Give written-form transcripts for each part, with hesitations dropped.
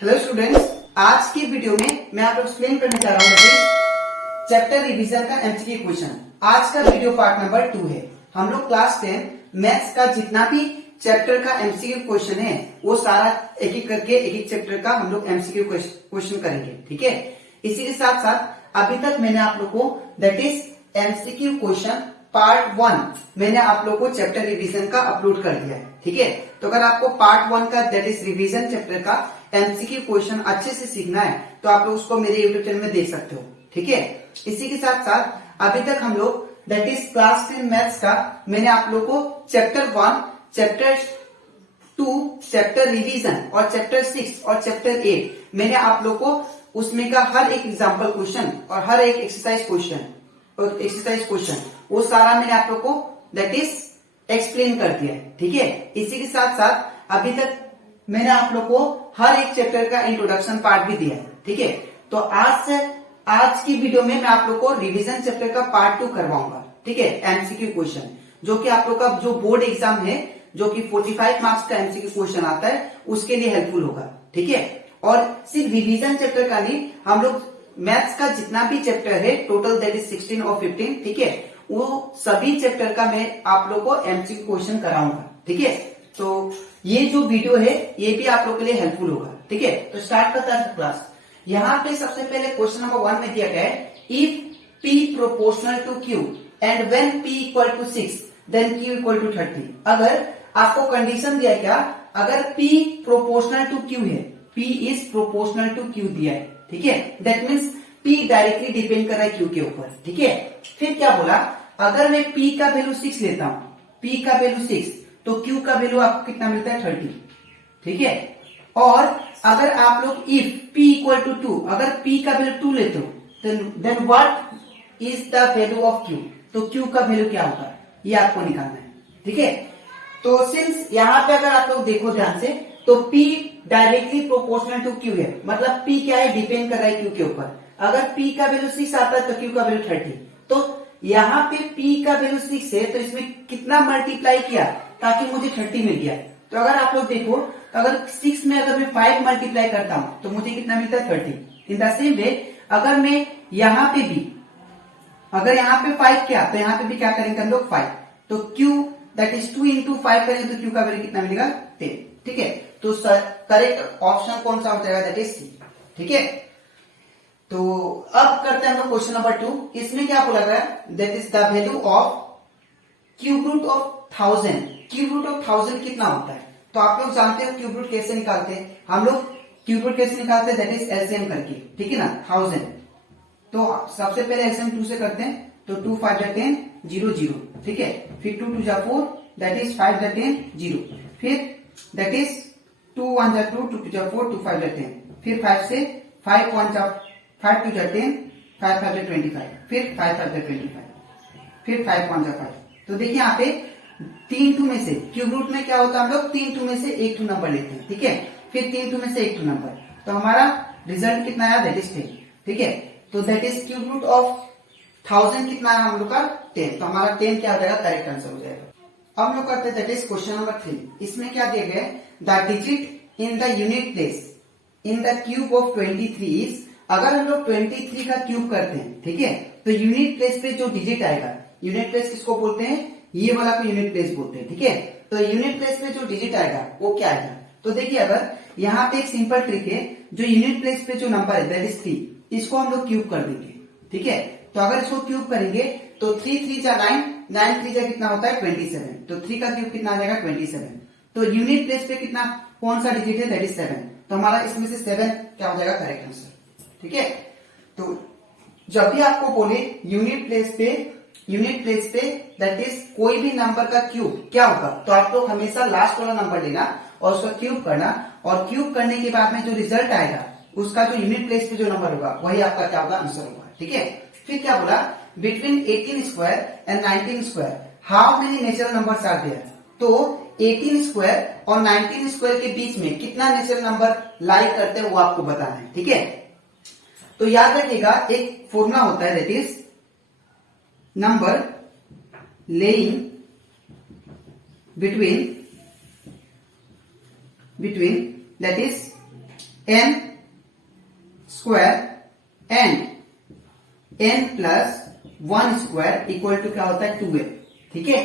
Hello students, आज की video में मैं आपको एक्सप्लेन करने जा रहा हूँ चैप्टर रिवीजन का एमसीक्यू क्वेश्चन। आज का वीडियो पार्ट नंबर 2 है। हम लोग क्लास 10 मैथ्स का जितना भी चैप्टर का एमसीक्यू क्वेश्चन है वो सारा एक एक करके एक एक चैप्टर का हम लोग एमसीक्यू क्वेश्चन करेंगे। ठीक है, इसी के साथ साथ अभी तक मैंने आप लोग को that is MCQ question part 1 मैंने आप लोग को चैप्टर रिवीजन का अपलोड कर दिया है। ठीक है, तो अगर आपको पार्ट 1 का दैट इज रिवीजन चैप्टर का एमसीक्यू क्वेश्चन अच्छे से सीखना है तो आप लोग उसको मेरे यूट्यूब चैनल में देख सकते हो। ठीक है, इसी के साथ साथ अभी तक हम लोग दैट इज क्लास 10 मैथ्स का मैंने आप लोग को चैप्टर 1, चैप्टर 2, चैप्टर रिवीजन और चैप्टर 6 और चैप्टर 8 मैंने आप लोग को उसमें का हर एक एग्जाम्पल क्वेश्चन और हर एक एक्सरसाइज क्वेश्चन वो सारा मैंने आप लोग को दैट इज एक्सप्लेन कर दिया है। ठीक है, इसी के साथ साथ अभी तक मैंने आप लोग को हर एक चैप्टर का इंट्रोडक्शन पार्ट भी दिया है। ठीक है, तो आज की वीडियो में मैं आप लोग को रिवीजन चैप्टर का पार्ट 2 करवाऊंगा। ठीक है, एमसीक्यू क्वेश्चन जो कि आप लोग का जो बोर्ड एग्जाम है जो कि 45 मार्क्स का एमसीक्यू क्वेश्चन आता है उसके लिए हेल्पफुल होगा। ठीक है, और सिर्फ रिवीजन चैप्टर का नहीं, हम लोग मैथ्स का जितना भी चैप्टर है टोटल दैट इज 16 और 15, ठीक है, वो सभी चैप्टर का मैं आप लोग को एमसीक्यू क्वेश्चन कराऊंगा। ठीक है, तो ये जो वीडियो है ये भी आप लोग के लिए हेल्पफुल होगा। ठीक है, तो स्टार्ट करता है क्लास। यहाँ पे सबसे पहले क्वेश्चन नंबर 1 में दिया गया है if P proportional to Q and when P equal to 6 then Q equal to 30। अगर आपको कंडीशन दिया क्या, अगर P प्रोपोर्शनल टू Q है, P is proportional to Q दिया है। ठीक है, that means P directly depend कर रहा है Q के ऊपर। ठीक है, फिर क्या बोला, अगर मैं P का वैल्यू 6 लेता हूं, P का वैल्यू 6 तो Q का वैल्यू आपको कितना मिलता है 30। ठीक है, और अगर आप लोग इफ P इक्वल टू 2, अगर P का वैल्यू 2 लेते हो then what is the value of Q, तो Q का वैल्यू क्या होगा ये आपको निकालना है। ठीक है, तो सिंस यहाँ पे अगर आप लोग देखो ध्यान से तो P directly proportional to Q है, मतलब P क्या है, डिपेंड कर रहा है Q के ऊपर। अगर P का वैल्यू 6 आता है तो Q का वैल्यू 30, तो यहाँ पे P का वैल्यू 6 है तो इसमें कितना मल्टीप्लाई किया ताकि मुझे 30 मिल गया। तो अगर आप लोग देखो, अगर 6 में अगर मैं 5 मल्टीप्लाई करता हूं तो मुझे कितना मिलता है 30। इन द सेम वे अगर मैं यहाँ पे भी अगर यहाँ पे 5 किया तो यहाँ पे भी क्या करेंगे हम लोग 5, तो Q दैट इज 2 इंटू 5 करेंगे तो Q का वैल्यू कितना मिलेगा 10। ठीक है, तो करेक्ट ऑप्शन कौन सा हो जाएगा, दैट इज सी। ठीक है, तो अब करते हैं हम लोग क्वेश्चन नंबर 2। इसमें क्या बोला गया, that is the value of cube root of 1000। Cube root of 1000 कितना होता है, तो आप लोग जानते हो क्यूब रूट कैसे निकालते हैं, हम लोग क्यूब रूट कैसे निकालते हैं, दैट इज एलसीएम करके। ठीक है ना, 1000, तो सबसे पहले एलसीएम 2 से करते हैं, तो 2 5 जा 10 0 0। ठीक है, फिर 2 2 जा 4 दैट इज 5 जा 10 0, फिर दैट इज 2 1 जा 2 2 2 जा 4 2 5 जा 10, फिर 5 से 5 1 जा 5 2 जा 10 5 5 जा 25, फिर 5 5 जा 25, फिर 5 1 जा 5। तो देखिए यहाँ पे 3 2 में से क्यूब रूट में क्या होता है, हम लोग 3 2 में से 1 2 नंबर लेते हैं। ठीक है, फिर 3 2 में से 1 2 नंबर, तो हमारा रिजल्ट कितना आया, दैट इज 10। ठीक है, तो that is cube root of 1000 कितना है हम लोग का 10, तो हमारा 10 क्या हो जाएगा, करेक्ट आंसर हो जाएगा। अब हम लोग करते हैं दैट इज क्वेश्चन नंबर 3। इसमें क्या दिया गया है, the digit in the unit place in the cube of 23 is. अगर हम लोग 23 का क्यूब करते हैं, ठीक है, तो यूनिट प्लेस पे जो डिजिट आएगा, यूनिट प्लेस किसको बोलते हैं, ये वाला को यूनिट प्लेस बोलते हैं। ठीक है, तो यूनिट प्लेस पे जो डिजिट आएगा वो क्या आएगा, तो देखिए अगर यहाँ पे एक सिंपल ट्रिक है, जो यूनिट प्लेस पे जो नंबर है दैट इज 3, इसको हम लोग क्यूब कर देंगे। ठीक है, तो अगर इसको क्यूब करेंगे तो 3 3 जा 9 9 3 जा कितना होता है 27, तो 3 का क्यूब कितना आ जाएगा 27। तो यूनिट प्लेस पे कितना कौन सा डिजिट है, दैट इज 7, तो हमारा इसमें से 7 क्या हो जाएगा, करेक्ट आंसर। ठीक है, तो जब भी आपको बोले यूनिट प्लेस पे दैट इज कोई भी नंबर का क्यूब क्या होगा, तो आप लोग हमेशा लास्ट वाला नंबर लेना और उसका क्यूब करना, और क्यूब करने के बाद में जो रिजल्ट आएगा उसका जो यूनिट प्लेस पे जो नंबर होगा वही आपका क्या होगा, आंसर होगा। ठीक है, फिर क्या बोला, between 18 square and 19 square how many natural numbers are there, तो 18 स्क्वायर और 19 स्क्वायर के बीच में कितना नेचुरल नंबर लाई करते हैं वो आपको बताना है। ठीक है, तो याद रखिएगा एक फॉर्मूला होता है that is number lying between that is n square and n plus 1 square equal to क्या होता है 2n। ठीक है,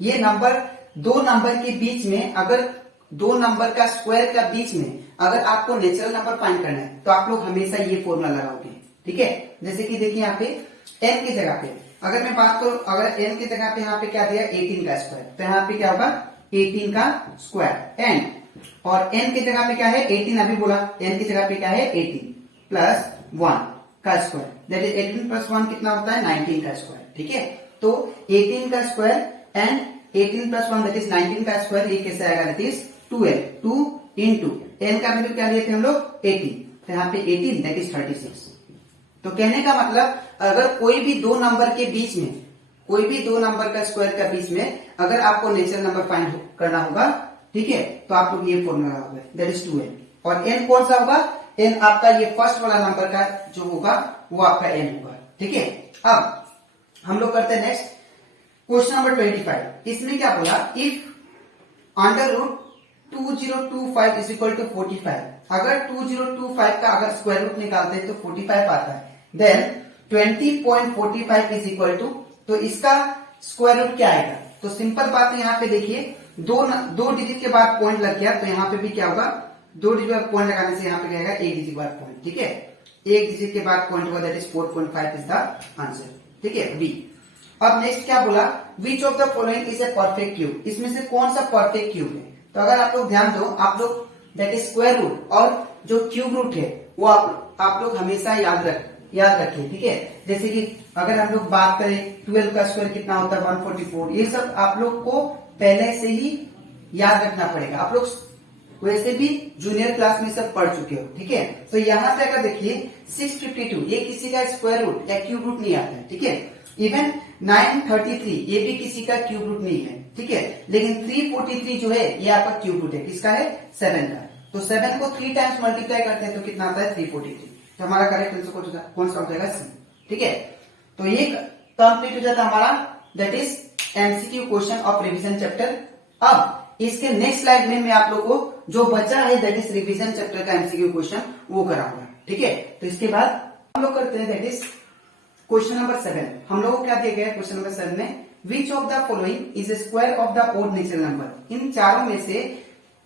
ये नंबर दो नंबर के बीच में, अगर दो नंबर का स्क्वायर का बीच में अगर आपको नेचुरल नंबर फाइंड करना है तो आप लोग हमेशा ये फॉर्मूला लगाओगे। ठीक है, जैसे कि देखिए यहाँ पे n की जगह पे अगर मैं बात करूं, अगर n की जगह पे यहाँ पे क्या दिया 18 का स्क्वायर, तो यहाँ पे क्या होगा 18 का स्क्वायर एंड, और n की जगह पे क्या है 18, अभी बोला n की जगह पे क्या है 18 प्लस 1 का स्क्वायर, दैट इज 18 प्लस 1 कितना होता है 19 का स्क्वायर। ठीक है, तो 18 का square and 18 plus 1 that is 19 का स्क्वायर, ये कैसे आएगा that is 2n, 2 into n का वैल्यू क्या लिए थे हम लोग 18, तो यहाँ पे 18 दैट इज 36। तो कहने का मतलब अगर कोई भी दो नंबर के बीच में, कोई भी दो नंबर का स्क्वायर का बीच में अगर आपको नेचुरल नंबर फाइंड करना होगा, ठीक है, तो आप लोग ये फॉर्मूला लगाओगे दैट इज 2n, और n कौन सा होगा, n आपका ये फर्स्ट वाला नंबर का जो होगा वो आपका n होगा। ठीक है, अब हम लोग करते हैं नेक्स्ट क्वेश्चन नंबर 25। इसमें क्या बोला, if under root 2025 is equal to 45, अगर 2025 का अगर स्क्वायर रूट निकालते हैं तो 45 आता है, देन 20.45 इज इक्वल टू, तो इसका स्क्वायर रूट क्या आएगा। तो सिंपल बात है, यहाँ पे देखिए दो डिजिट के बाद पॉइंट लग गया, तो यहाँ पे भी क्या होगा, दो डिजिट के बाद पॉइंट लगाने से यहाँ पे क्या आएगा एक डिजिट के बाद पॉइंट। ठीक है, एक डिजिट के बाद पॉइंट होगा, that is 4.5 is the answer. ठीक है, बी। अब नेक्स्ट क्या बोला, विच of the following is a perfect cube, इसमें से कौन सा परफेक्ट क्यूब है। तो अगर आप लोग ध्यान दो, आप लोग दैट इज स्क्वायर रूट और जो क्यूब रूट है वो आप लोग हमेशा याद रखें। ठीक है, जैसे कि अगर हम लोग बात करें 12 का स्क्वायर कितना होता है 144, ये सब आप लोग को पहले से ही याद रखना पड़ेगा, आप लोग वैसे भी जूनियर क्लास में सब पढ़ चुके हो। ठीक है, तो यहाँ पे अगर देखिए 652 ये किसी का स्क्वायर रूट या क्यूब रूट नहीं आता है। ठीक है, इवन 933 ये भी किसी का क्यूब रूट नहीं है। ठीक है, लेकिन 343 जो है ये आपका क्यूब रूट है, किसका है 7 का। तो 7 को 3 टाइम्स मल्टीप्लाई करते हैं तो कितना आता है 343, तो हमारा करेक्ट आंसर कौन सा हो जाएगा सी। ठीक है, तो ये कंप्लीट हो जाता है हमारा that is MCQ question of revision chapter. अब इसके नेक्स्ट स्लाइड में मैं आप लोग को जो बचा है दैट इज रिवीजन चैप्टर का एमसीक्यू क्वेश्चन वो कराऊंगा। ठीक है, तो इसके बाद हम लोग करते हैं दैट इज क्वेश्चन नंबर 7। हम लोगों को क्या दिया गया है क्वेश्चन नंबर 7 में, which of the following is a square of the odd natural number, इन चारों में से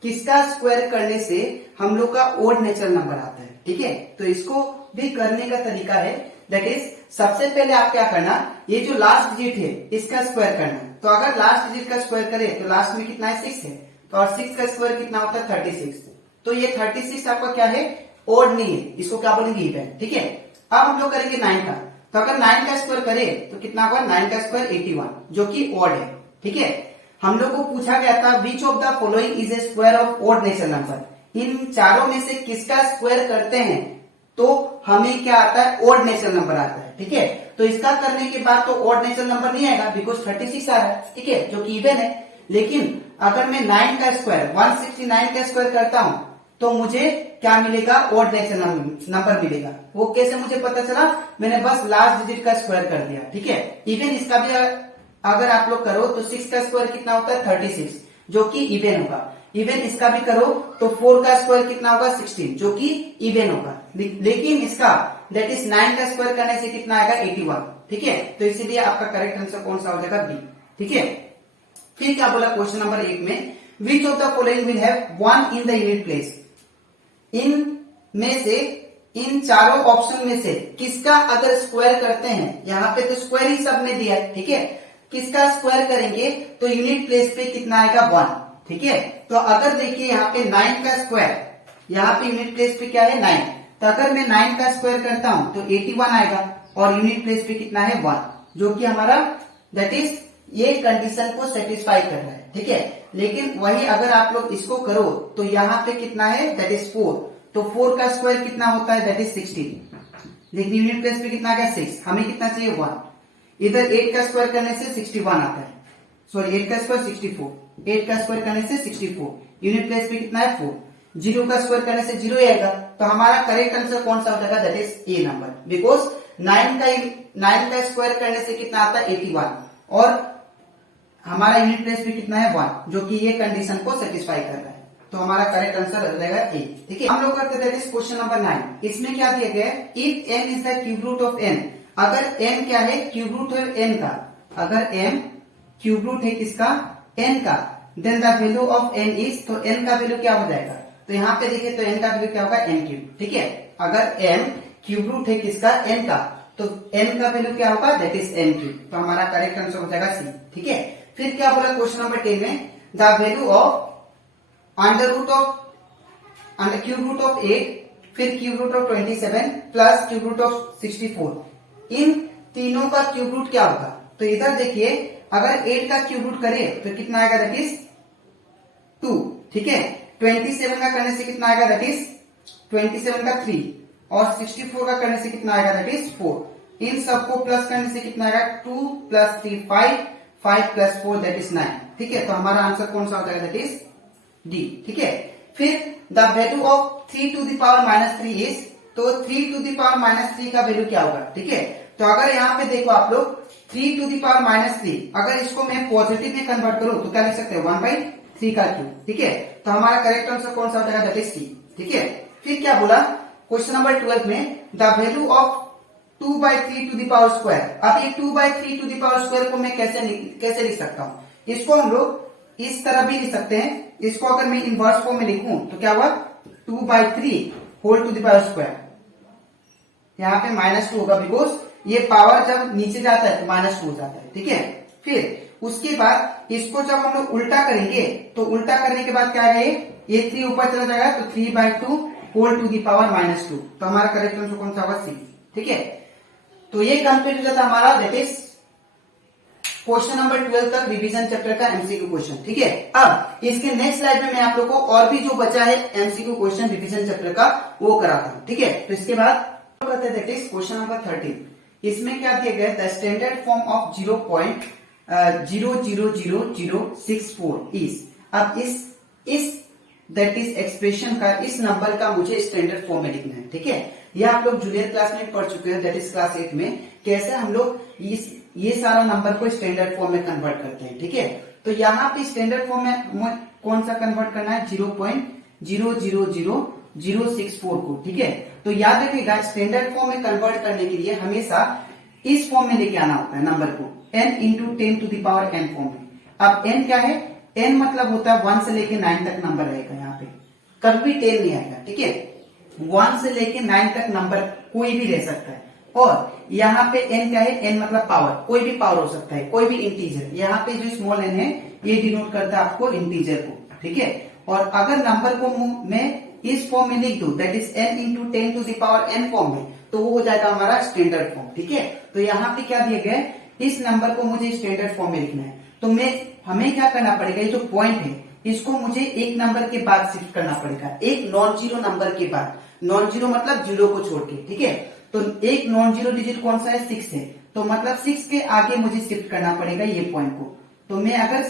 किसका स्क्वायर करने से हम लोग का ओड नेचुरल नंबर आता है। ठीक है, तो इसको भी करने का तरीका है दैट इज सबसे पहले आप क्या करना, ये जो लास्ट डिजिट है इसका स्क्वायर करना। तो अगर लास्ट डिजिट का स्क्वायर करें तो लास्ट में कितना है 6 है, तो और 6 का स्क्वायर कितना होता है 36। तो ये 36 आपका क्या है ओड नहीं है, इसको क्या बोलेंगे इवन। ठीक है, अब हम लोग करेंगे 9 का, तो अगर 9 का स्क्वायर करें तो कितना होगा 9 का स्क्वायर 81 जो कि ओड है। ठीक है, हम लोग को पूछा गया था which of the following is a square of odd natural number, इन चारों में से किसका स्क्वायर करते हैं तो हमें क्या आता है ओड नेचुरल नंबर आता है। ठीक है, तो इसका करने के बाद तो ओड नेचुरल नंबर नहीं आएगा बिकॉज 36 आ रहा है। ठीक है, जो कि इवन है, लेकिन अगर मैं 9 का स्क्वायर 169 का स्क्वायर करता हूं तो मुझे क्या मिलेगा ओड नेचुरल नंबर मिलेगा। वो कैसे मुझे पता चला, मैंने बस लास्ट डिजिट का स्क्वायर कर दिया। ठीक है, इवन इसका भी अगर आप लोग करो तो 6 का स्क्वायर कितना होता है 36 जो कि इवन होगा। इवन इसका भी करो तो 4 का स्क्वायर कितना होगा 16 जो कि इवन होगा। लेकिन इसका दैट इज 9 का स्क्वायर करने से कितना आएगा 81। ठीक है, तो इसीलिए आपका करेक्ट आंसर कौन सा हो जाएगा बी। ठीक है, फिर क्या बोला क्वेश्चन नंबर 1 में, which of the following will have 1 in the unit place, इन में से इन चारों ऑप्शन में से किसका अगर स्क्वायर करते हैं, यहाँ पे तो स्क्वायर ही सब में दिया है। ठीक है, किसका स्क्वायर करेंगे तो यूनिट प्लेस पे कितना आएगा 1। ठीक है, तो अगर देखिए यहाँ पे 9 का स्क्वायर, यहाँ पे यूनिट प्लेस पे क्या है 9, तो अगर मैं 9 का स्क्वायर करता हूं तो 81 आएगा और यूनिट प्लेस पे कितना है 1 जो कि हमारा दैट इज ये कंडीशन को सेटिस्फाई कर रहा है। ठीक है, लेकिन वही अगर आप लोग इसको करो तो यहाँ पे कितना है दैट इज 4, तो 4 का स्क्वायर कितना होता है दैट इज 16, लेकिन यूनिट प्लेस पे कितना आ गया 6, हमें कितना चाहिए 1। इधर 8 का स्क्वायर करने से 61 आता है, सॉरी 8 का स्क्वायर 64, 8 का स्क्वायर करने से 64, यूनिट प्लेस पे कितना है 4, 0 का स्क्वायर करने से 0 आएगा। तो हमारा करेक्ट आंसर कौन सा हो जाएगा that is a number, because 9 का स्क्वायर करने से कितना आता है 81 और हमारा यूनिट प्लेस पे कितना है 1 जो कि ये कंडीशन को सेटिस्फाई कर रहा है। तो हमारा करेक्ट आंसर हो जाएगा ए। ठीक है, हम लोग करते दैट इज क्वेश्चन नंबर 9। इसमें क्या दिया गया है, if n is the cube root of n, अगर n क्या है, क्यूब रूट है n का, अगर m क्यूब रूट है किसका, n का, then the value of n is, तो n का वैल्यू क्या हो जाएगा, तो यहाँ पे देखिए तो n का वैल्यू क्या होगा, n क्यूब। ठीक है, अगर m क्यूब रूट है किसका, n का, तो n का वैल्यू क्या होगा, दैट इज n क्यूब। तो हमारा करेक्ट आंसर हो जाएगा सी। ठीक है, फिर क्या बोला क्वेश्चन नंबर 10 में, the value of under root of cube root of 8, फिर cube root of 27 plus cube root of 64, इन तीनों का क्यूब रूट क्या होगा। तो इधर देखिए अगर 8 का क्यूब रूट करें तो कितना आएगा, दैट इज 2। ठीक है, 27 का करने से कितना आएगा, दैट इज 27 का 3, और 64 का करने से कितना आएगा, दैट इज 4। इन सबको प्लस करने से कितना आएगा, 2 प्लस 3 5, 5 प्लस 4 दैट इज 9। ठीक है, तो हमारा आंसर कौन सा हो जाएगा, दैट इज डी। ठीक है, फिर the value of 3 to the power minus 3 is, तो 3 टू द पावर माइनस 3 का वैल्यू क्या होगा। ठीक है, तो अगर यहाँ पे देखो आप लोग 3 टू द पावर माइनस 3, अगर इसको मैं पॉजिटिव में कन्वर्ट करूं तो क्या लिख सकते हैं, 1/3 का क्यूब। ठीक है, तो हमारा करेक्ट आंसर कौन सा हो जाएगा, दैट इज सी। ठीक है, फिर क्या बोला क्वेश्चन नंबर 12 में, the value of 2/3 to the power square. अब ये 2/3 टू द पावर स्क्वायर को मैं कैसे लिख सकता हूँ, इसको हम लोग इस तरह भी लिख सकते हैं। इसको अगर मैं इनवर्स फॉर्म में लिखूं तो क्या हुआ, 2/3 whole to the power square, यहाँ पे -2 होगा, बिकॉज ये पावर जब नीचे जाता है तो -2 हो जाता है। ठीक है, फिर उसके बाद इसको जब हम लोग उल्टा करेंगे तो उल्टा करने के बाद क्या है, ये 3 ऊपर चला जाएगा, तो 3/2 होल टू द पावर -2। तो हमारा करेक्ट आंसर कौन सा होगा, सी। ठीक है, तो ये कंप्लीट हो जाता है हमारा, दैट इज क्वेश्चन नंबर 12 तक रिवीजन चैप्टर का एमसीक्यू क्वेश्चन। ठीक है, अब इसके नेक्स्ट स्लाइड में मैं आप लोग को और भी जो बचा है एमसीक्यू क्वेश्चन रिवीजन चैप्टर का वो कराता हूँ। ठीक है, तो इसके बाद करते हैं दैट इज क्वेश्चन नंबर 13। इसमें क्या दिया गया है, the standard form of 0.000064 is. अब इस दैट इज एक्सप्रेशन का, इस नंबर का मुझे स्टैंडर्ड फॉर्म में लिखना है। ठीक है, ये आप लोग जूनियर क्लास में पढ़ चुके हैं, दैट इज क्लास 8 में, कैसे हम लोग ये सारा नंबर को स्टैंडर्ड फॉर्म में कन्वर्ट करते हैं। ठीक है, तो यहाँ पे स्टैंडर्ड फॉर्म में कौन सा कन्वर्ट करना है, 0.000064 को। ठीक है, तो याद रखिएगा स्टैंडर्ड फॉर्म में कन्वर्ट करने के लिए हमेशा इस फॉर्म में लेके आना होता है नंबर को, n into 10 to the power n form में। अब n क्या है, n मतलब होता है 1 से लेके 9 तक नंबर रहेगा, यहाँ पे कभी भी 10 नहीं आएगा। ठीक है, 1 से लेके 9 तक नंबर कोई भी रह सकता है, और यहाँ पे n क्या है, n मतलब पावर, कोई भी पावर हो सकता है, कोई भी इंटीजर। यहाँ पे जो स्मॉल n है ये डिनोट करता है आपको इंटीजर को। ठीक है, और अगर नंबर को मैं इस फॉर्म में लिख दूं, that is n into 10 to the power n form में, तो वो हो जाएगा हमारा स्टैंडर्ड फॉर्म। ठीक है, तो यहाँ पे क्या दिया गया है, इस नंबर को मुझे स्टैंडर्ड फॉर्म में लिखना है, तो हमें क्या करना पड़ेगा, ये जो पॉइंट है इसको मुझे एक नंबर के बाद शिफ्ट करना पड़ेगा, एक नॉन जीरो नंबर के बाद। नॉन जीरो मतलब जीरो को छोड़ के। ठीक है, तो एक नॉन जीरो डिजिट कौन सा है, 6 है, तो मतलब 6 के आगे मुझे शिफ्ट करना पड़ेगा ये पॉइंट को। तो मैं अगर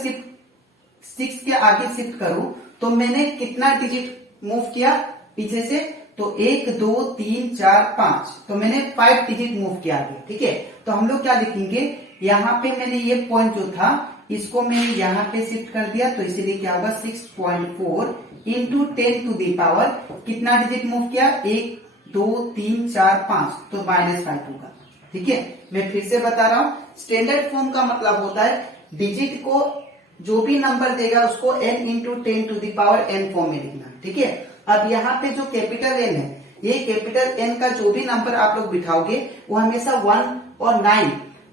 6 के आगे शिफ्ट करूं तो मैंने कितना डिजिट मूव किया पीछे से, तो 1 2 3 4 5, तो मैंने 5 डिजिट मूव किया आगे। ठीक है, तो हम लोग क्या लिखेंगे, यहाँ पे मैंने ये पॉइंट जो था इसको मैं यहाँ पे शिफ्ट कर दिया, तो इसीलिए क्या होगा 6.4 इंटू 10 टू दी पावर, कितना डिजिट मूव किया, 1 2 3 4 5, तो -5 होगा। ठीक है, मैं फिर से बता रहा हूं, स्टैंडर्ड फॉर्म का मतलब होता है डिजिट को जो भी नंबर देगा उसको n into 10 to the power n form में लिखना। ठीक है, अब यहाँ पे जो कैपिटल n है, ये कैपिटल n का जो भी नंबर आप लोग बिठाओगे वो हमेशा 1 और 9,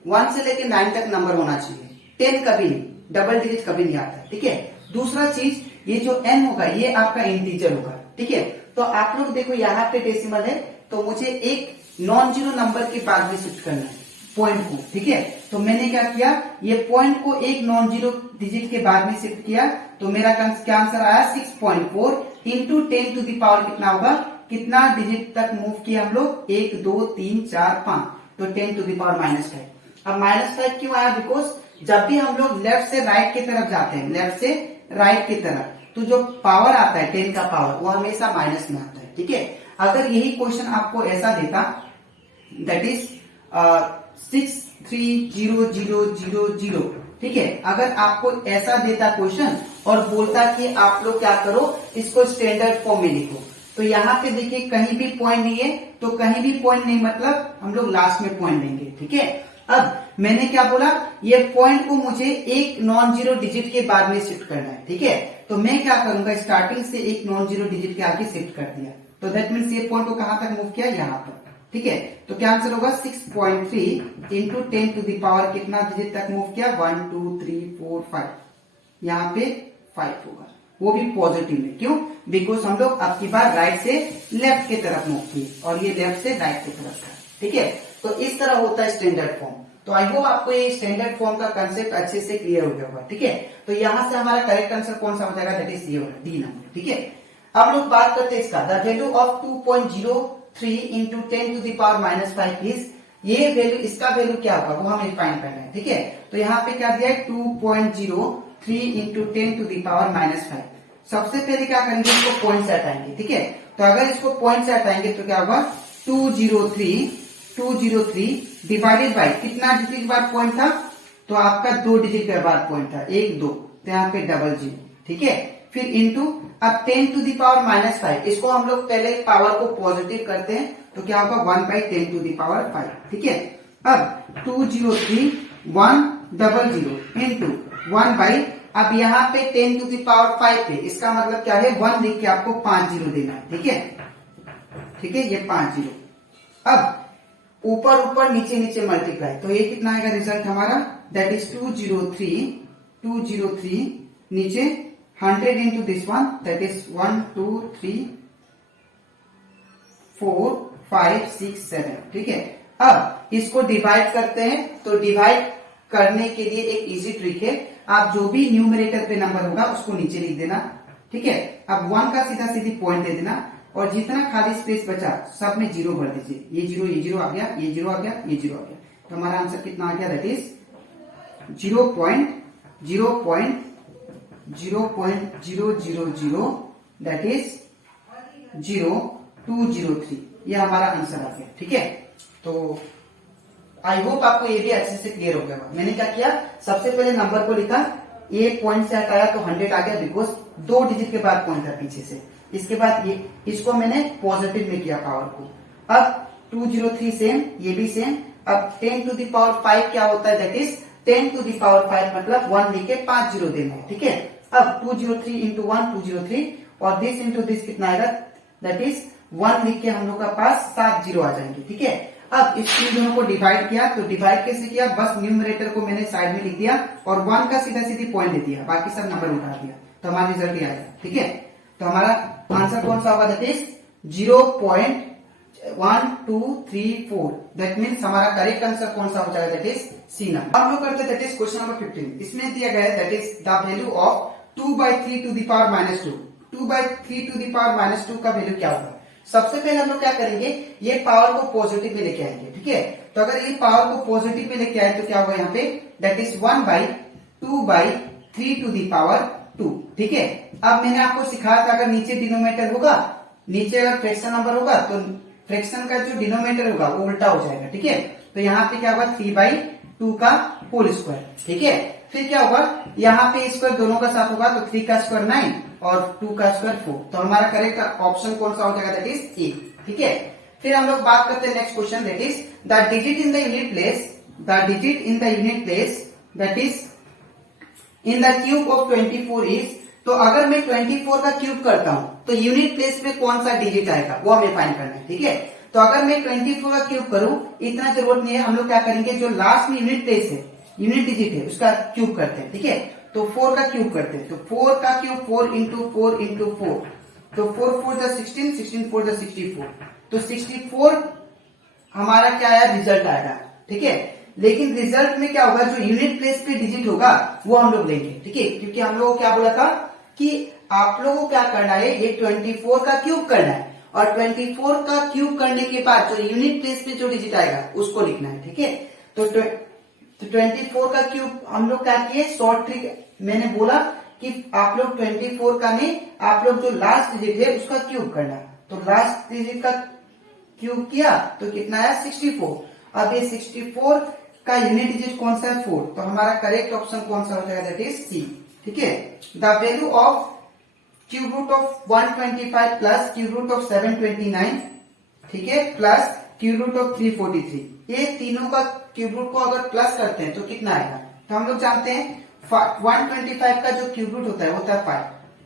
1 से लेके 9 तक नंबर होना चाहिए, 10 कभी नहीं, डबल डिजिट कभी नहीं आता है। ठीक है, दूसरा चीज ये जो n होगा ये आपका इंटीजर होगा। ठीक है, तो आप लोग देखो यहाँ पे डेसिमल है, तो मुझे एक नॉन जीरो नंबर के बाद में शिफ्ट करना है पॉइंट को। ठीक है, तो मैंने क्या किया, ये पॉइंट को एक नॉन जीरो डिजिट के बाद में शिफ्ट किया, तो मेरा क्या आंसर आया 6.4 इंटू 10 टू दी पावर कितना होगा, कितना डिजिट तक मूव किया हम लोग, 1 2 3 4 5, तो 10 टू दी पावर -5। अब -5 क्यों आया, बिकॉज जब भी हम लोग लेफ्ट से राइट की तरफ जाते हैं, लेफ्ट से राइट की तरफ, तो जो पावर आता है 10 का पावर वो हमेशा माइनस में आता है। ठीक है, अगर यही क्वेश्चन आपको ऐसा देता, दैट इज 6300000, ठीक है, अगर आपको ऐसा देता क्वेश्चन और बोलता कि आप लोग क्या करो, इसको स्टैंडर्ड फॉर्म में लिखो। तो यहाँ पे देखिए कहीं भी पॉइंट नहीं है, तो कहीं भी पॉइंट नहीं मतलब हम लोग लास्ट में पॉइंट लेंगे। ठीक है, अब मैंने क्या बोला, ये पॉइंट को मुझे एक नॉन जीरो डिजिट के बाद में शिफ्ट करना है। ठीक है, तो मैं क्या करूंगा, स्टार्टिंग से एक नॉन जीरो डिजिट के आगे शिफ्ट कर दिया, तो दैट मीन्स ये पॉइंट को कहां तक मूव किया, यहाँ पर। ठीक है, तो क्या आंसर होगा 6.3 इंटू 10 टू द पावर कितना डिजिट तक मूव किया, 1 2 3 4 5, यहाँ पे 5 होगा, वो भी पॉजिटिव में। क्यों, बिकॉज हम लोग अब की बार राइट से लेफ्ट की तरफ मूव किए और ये लेफ्ट से राइट की तरफ था। ठीक है, तो इस तरह होता है स्टैंडर्ड फॉर्म। तो आई होप आपको ये स्टैंडर्ड फॉर्म का कंसेप्ट अच्छे से क्लियर हो गया होगा। ठीक है, तो यहां से हमारा करेक्ट आंसर कौन सा हो जाएगा, दैट इज ये होगा, डी नंबर। ठीक है, अब लोग बात करते हैं इसका, the value of 2.03 into 10 to the power minus 5 is, ये वैल्यू, इसका वैल्यू क्या होगा वो हमें फाइंड करना है। ठीक है, तो यहाँ पे क्या दिया है, 2.03 into 10 to the power minus 5। सबसे पहले क्या करेंगे, इसको पॉइंट से हटाएंगे। ठीक है, तो अगर इसको पॉइंट से हटाएंगे तो क्या होगा, 203 डिवाइडेड बाई कितना डिजिट के बाद पॉइंट था, तो आपका 2 डिजिट के बाद पॉइंट था, 1 2, तो यहाँ पे डबल जीरो। ठीक है, फिर इंटू, अब 10 टू द पावर माइनस 5, इसको हम लोग पहले पावर को पॉजिटिव करते हैं, तो क्या होगा 1/10 टू द पावर 5। ठीक है, अब 203 100 इंटू 1 अब यहाँ पे 10 टू द पावर 5 पे, इसका मतलब क्या है, 1 लिख के आपको 5 जीरो देना है। ठीक है, ठीक है, ये 5 जीरो। अब ऊपर ऊपर नीचे नीचे मल्टीप्लाई, तो ये कितना आएगा रिजल्ट हमारा, दैट इज 203 नीचे 100 into this one, that is 1 2 3 4 5 6 7। ठीक है, अब इसको डिवाइड करते हैं, तो डिवाइड करने के लिए एक इजी ट्रिक है, आप जो भी न्यूमरेटर पे नंबर होगा उसको नीचे लिख देना। ठीक है, अब 1 का सीधा सीधी पॉइंट दे देना, और जितना खाली स्पेस बचा सब में जीरो भर दीजिए, ये जीरो आ गया, ये जीरो आ गया, ये जीरो आ गया, तो हमारा आंसर कितना आ गया, दैट इज 0.00000, दैट इज 0203, ये हमारा आंसर आ गया। ठीक है, तो आई होप आपको ये भी अच्छे से क्लियर हो गया। मैंने क्या किया, सबसे पहले नंबर को लिखा, ये पॉइंट से हटाया तो 100 आ गया, बिकॉज 2 डिजिट के बाद पॉइंट था पीछे से। इसके बाद ये, इसको मैंने पॉजिटिव में किया पावर को। अब 203 सेम, ये भी सेम। अब 10 टू द पावर 5 क्या होता है, that is 10 to the power 5 मतलब 1 लिख के 5 जीरो देना है। ठीक है, अब 203 इंटू 1 203, और दिस इंटू दिस कितना आएगा, दैट इज 1 लिख के हम लोग का पास 7 जीरो आ जाएंगे। ठीक है, अब इस तीन दोनों को डिवाइड किया, तो डिवाइड कैसे किया, बस न्यूमरेटर को मैंने साइड में लिख दिया और 1 का सीधा सीधी पॉइंट दे दिया, बाकी सब नंबर उठा दिया, तो हमारा रिजल्ट ये आएगा। ठीक है, तो हमारा आंसर कौन सा होगा, दैट इज 0.1234, दैट मीन्स हमारा करेक्ट आंसर कौन सा हो जाएगा, दैट इज सी नंबर। हम लोग करते हैं दैट इज क्वेश्चन नंबर 15। इसमें दिया गया है that is the value of 2/3 to the power minus 2, 2/3 to the power minus 2 का वैल्यू क्या होगा। सबसे पहले हम लोग क्या करेंगे, ये पावर को पॉजिटिव में लेके आएंगे। ठीक है, तो अगर ये पावर को पॉजिटिव में लेके आए तो क्या होगा यहाँ पे, that is 1/2/3 to the power 2। ठीक है, अब मैंने आपको सिखाया था, अगर नीचे डिनोमिनेटर होगा, नीचे अगर फ्रैक्शन नंबर होगा, तो फ्रैक्शन का जो डिनोमिनेटर होगा वो उल्टा हो जाएगा। ठीक है, तो यहाँ पे क्या होगा, 3/2 का होल स्क्वायर। ठीक है, फिर क्या होगा, यहाँ पे स्क्वायर दोनों का साथ होगा, तो 3 का स्क्वायर 9 और 2 का स्क्वायर 4, तो हमारा करेक्ट ऑप्शन कौन सा हो जाएगा, दैट इज ए। ठीक है, फिर हम लोग बात करते हैं next question, that is the digit in the unit place, that is in the cube of 24 is, तो अगर मैं 24 का क्यूब करता हूं तो यूनिट प्लेस में कौन सा डिजिट आएगा वो हमें फाइंड करना है। ठीक है, तो अगर मैं 24 का क्यूब करूं, इतना जरूरत नहीं है, हम लोग क्या करेंगे, जो लास्ट में यूनिट प्लेस है, यूनिट डिजिट है, उसका क्यूब करते हैं। ठीक है, तो 4 का क्यूब करते हैं, तो 4 का क्यूब 4 इंटू 4 इंटू 4, तो 4 4 16, 16 4 64, तो 64 हमारा क्या आया, रिजल्ट आएगा। ठीक है, लेकिन रिजल्ट में क्या होगा, जो यूनिट प्लेस पे डिजिट होगा वो हम लोग लेंगे। ठीक है, क्योंकि हम लोग क्या बोला था कि आप लोगों को क्या करना है, ये 24 का क्यूब करना है, और 24 का क्यूब करने के बाद जो यूनिट प्लेस पे जो डिजिट आएगा उसको लिखना है। ठीक है, तो 24 का क्यूब हम लोग क्या किए, शॉर्ट ट्रिक मैंने बोला कि आप लोग 24 का नहीं, आप लोग जो लास्ट डिजिट है उसका क्यूब करना, तो लास्ट डिजिट का क्यूब किया तो कितना आया, 64। अब ये 64 का यूनिट डिजिट कौन सा है, 4, तो हमारा करेक्ट ऑप्शन कौन सा हो जाएगा, दैट इज सी। ठीक है। The value of cube root of 125 plus cube root of 729, ठीक है, प्लस क्यूब रूट ऑफ 343, ये तीनों का क्यूब रूट को अगर प्लस करते हैं तो कितना आएगा? तो हम लोग जानते हैं 125 का जो क्यूब रूट होता है वो होता है 5,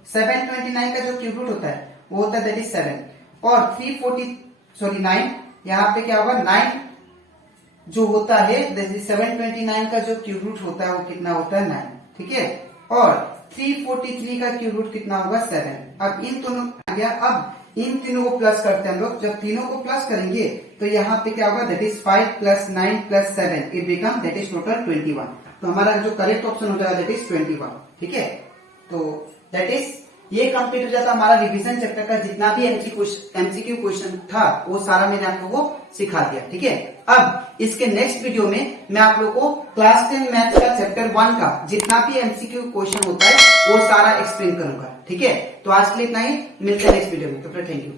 729 का जो क्यूब रूट होता है वो होता है दैट इज 7, और 9, यहाँ पे क्या होगा 9 जो होता है दैट इज 729 का जो क्यूब रूट होता है वो कितना होता है 9, ठीक है, और 343 का क्यूब रूट कितना होगा 7। अब इन दोनों आ गया, अब इन तीनों को प्लस करते हैं हम लोग। जब तीनों को प्लस करेंगे तो यहाँ पे क्या होगा that is 5 plus 9 plus 7 it become that is total 21। तो हमारा जो करेक्ट ऑप्शन हो जाएगा दैट इज 21, ठीक है। तो दैट इज ये कंप्लीट हो जाता हमारा रिवीजन चैप्टर का जितना भी एमसीक्यू क्वेश्चन था वो सारा मैंने आप लोगों को सिखा दिया, ठीक है। अब इसके नेक्स्ट वीडियो में मैं आप लोगों को क्लास 10 मैथ्स का चैप्टर 1 का जितना भी एमसीक्यू क्वेश्चन होता है वो सारा एक्सप्लेन करूंगा, ठीक है। तो आज के लिए इतना ही, मिलते हैं नेक्स्ट वीडियो में, तो थैंक यू।